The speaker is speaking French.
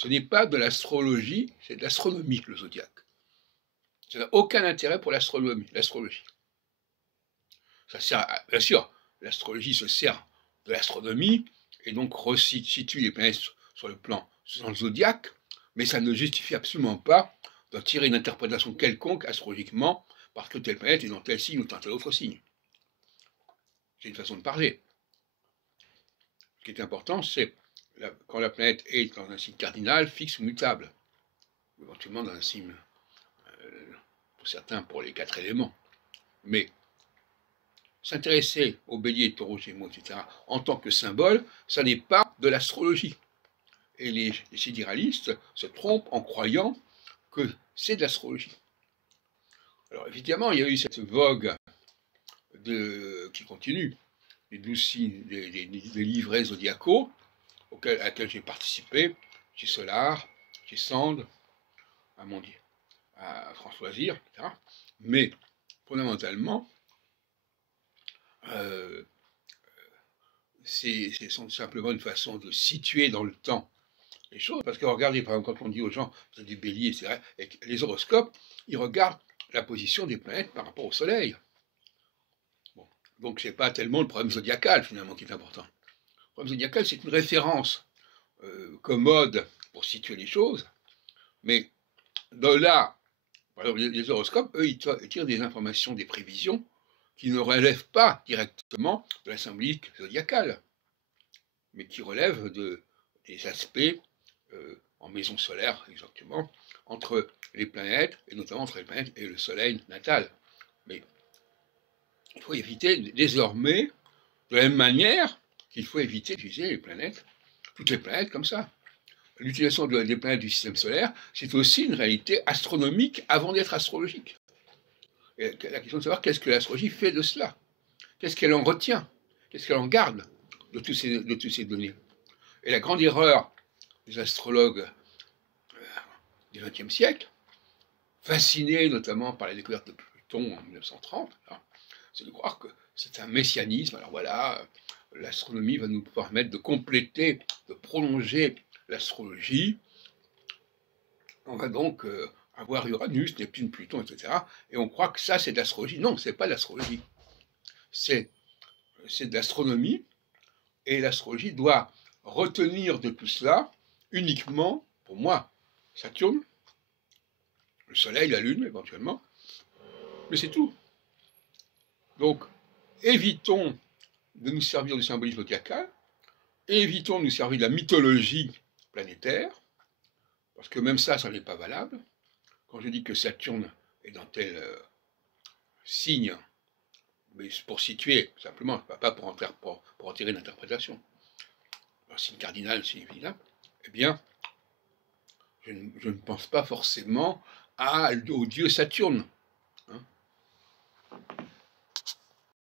Ce n'est pas de l'astrologie, c'est de l'astronomie, le zodiaque. Ça n'a aucun intérêt pour l'astrologie. Ça sert bien sûr, l'astrologie se sert de l'astronomie et donc resitue les planètes sur le plan, dans le zodiaque, mais ça ne justifie absolument pas d'en tirer une interprétation quelconque astrologiquement parce que telle planète est dans tel signe ou dans tel autre signe. C'est une façon de parler. Ce qui est important, c'est quand la planète est dans un signe cardinal, fixe ou mutable, éventuellement dans un signe, pour certains, pour les 4 éléments. Mais s'intéresser au bélier, taureau, gémeaux, etc., en tant que symbole, ça n'est pas de l'astrologie. Et les sidéralistes se trompent en croyant que c'est de l'astrologie. Alors évidemment, il y a eu cette vogue qui continue, les 12 signes, des livrets zodiacaux, à laquelle j'ai participé, chez Solar, chez Sand, à France Loisirs, etc. Mais fondamentalement, c'est simplement une façon de situer dans le temps les choses. Parce que regardez, par exemple, quand on dit aux gens, vous avez du bélier, etc., et les horoscopes, ils regardent la position des planètes par rapport au Soleil. Bon. Donc, ce n'est pas tellement le problème zodiacal, finalement, qui est important. Le problème zodiacal, c'est une référence commode pour situer les choses, mais de là, par exemple, les horoscopes, eux, ils tirent des informations, des prévisions, qui ne relèvent pas directement de la symbolique zodiacale, mais qui relèvent des aspects en maison solaire, exactement, entre les planètes, et notamment entre les planètes et le soleil natal. Mais il faut éviter désormais, de la même manière qu'il faut éviter d'utiliser les planètes, toutes les planètes comme ça. L'utilisation des planètes du système solaire, c'est aussi une réalité astronomique avant d'être astrologique. Et la question de savoir qu'est-ce que l'astrologie fait de cela, qu'est-ce qu'elle en retient, qu'est-ce qu'elle en garde de toutes ces données. Et la grande erreur des astrologues du XXe siècle, fascinés notamment par la découverte de Pluton en 1930, c'est de croire que c'est un messianisme. Alors voilà, l'astronomie va nous permettre de compléter, de prolonger l'astrologie. On va donc avoir Uranus, Neptune, Pluton, etc. Et on croit que ça, c'est de l'astrologie. Non, ce n'est pas de l'astrologie. C'est de l'astronomie. Et l'astrologie doit retenir de tout cela uniquement, pour moi, Saturne, le Soleil, la Lune, éventuellement. Mais c'est tout. Donc, évitons de nous servir du symbolisme zodiacal, évitons de nous servir de la mythologie planétaire, parce que même ça, ça n'est pas valable. Quand je dis que Saturne est dans tel signe, mais pour situer, simplement, pas pour en tirer une interprétation, un signe cardinal, c'est évident, eh bien, je ne pense pas forcément au dieu Saturne. Hein.